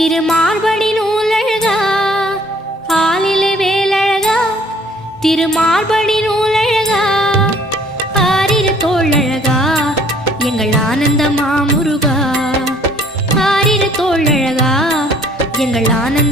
திருமார்படி நூலழகா ஆலிலே வேலழகா திருமார்படி நூலழகா ஆரிரு தோழழகா எங்கள் ஆனந்த மாமுருகா ஆரிரு தோழழகா எங்கள் ஆனந்த